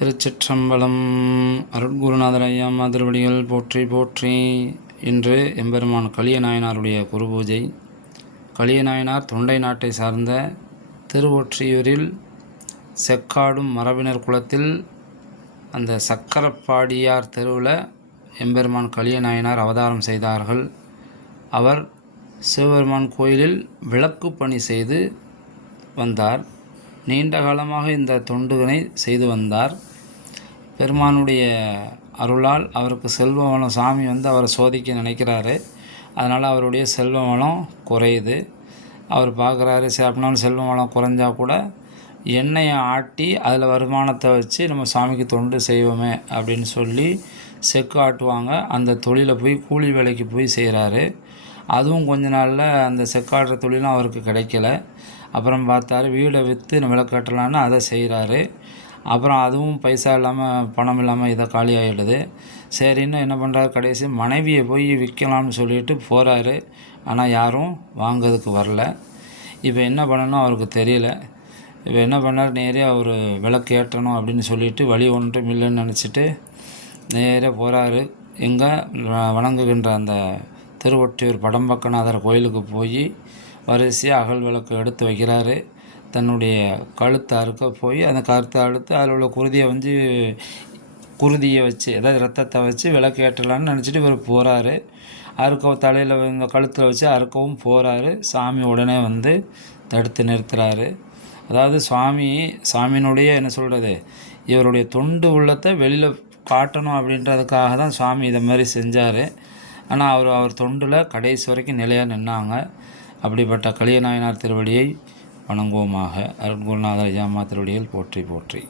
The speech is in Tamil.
திருச்சிற்றம்பலம். அருட்குருநாதர் ஐயா திருவடிகள் போற்றி போற்றி. இன்று எம்பெருமான் களியநாயனாருடைய குருபூஜை. களியநாயனார் தொண்டை நாட்டை சார்ந்த திருவொற்றியூரில் செக்காடும் மரபினர் குலத்தில் அந்த சக்கரப்பாடியார் தெருவில் எம்பெருமான் களியநாயனார் அவதாரம் செய்தார்கள். அவர் சிவபெருமான் கோயிலில் விளக்கு பணி செய்து வந்தார். நீண்ட காலமாக இந்த தொண்டுகனை செய்து வந்தார். பெருமானுடைய அருளால் அவருக்கு செல்வ வளம் சாமி வந்து அவரை சோதிக்க நினைக்கிறாரு. அதனால் அவருடைய செல்வ வளம் குறையுது. அவர் பார்க்குறாரு சரி அப்படின்னாலும் செல்வ வளம் குறைஞ்சா கூட எண்ணெயை ஆட்டி அதில் வருமானத்தை வச்சு நம்ம சாமிக்கு தொண்டு செய்வோமே அப்படின்னு சொல்லி செக்கு ஆட்டுவாங்க. அந்த தொழிலை போய் கூலி வேலைக்கு போய் செய்கிறாரு. அதுவும் கொஞ்ச நாளில் அந்த செக்காடுற தொழிலும் அவருக்கு கிடைக்கல. அப்புறம் பார்த்தாரு வீடை விற்று விளக்கட்டலான்னு அதை செய்கிறாரு. அப்புறம் அதுவும் பைசா இல்லாமல் பணம் இல்லாமல் இதை காலி ஆகிடுது சரின்னு என்ன பண்ணுறாரு கடைசி? மனைவியை போய் விற்கலாம்னு சொல்லிட்டு போகிறாரு ஆனால் யாரும் வாங்கிறதுக்கு வரல. இப்போ என்ன பண்ணணும் அவருக்கு தெரியல. இப்போ என்ன பண்ணார்? நேரே அவர் விளக்கு ஏற்றணும் அப்படின்னு சொல்லிட்டு வழி ஒன்றும் இல்லைன்னு நினச்சிட்டு நேராக போகிறாரு எங்கே? வணங்குகின்ற அந்த திருவொற்றியூர் படம்பக்கநாதர் கோயிலுக்கு போய் வரிசையாக அகல் விளக்கு எடுத்து வைக்கிறாரு. தன்னுடைய கழுத்தை அறுக்க போய் அந்த கருத்தை அழுத்து அதில் உள்ள குருதியை வந்து குருதியை வச்சு ஏதாவது ரத்தத்தை வச்சு விளக்கு ஏற்றலான்னு நினச்சிட்டு இவர் போகிறாரு அறுக்க தலையில் இந்த கழுத்தில் வச்சு அறுக்கவும் போகிறாரு சாமி உடனே வந்து தடுத்து நிறுத்துகிறாரு அதாவது சுவாமி சாமியினுடைய என்ன சொல்கிறது இவருடைய தொண்டு உள்ளத்தை வெளியில் காட்டணும் அப்படின்றதுக்காக தான் சுவாமி இதை மாதிரி செஞ்சார். ஆனால் அவர் அவர் தொண்டில் கடைசி வரைக்கும் நிலையாக நின்னாங்க. அப்படிப்பட்ட கலியநாயனார் திருவடியை வணங்குவோமாக. அருண்குருநாதர் ஐயாமா திருவடியில் போற்றி போற்றி.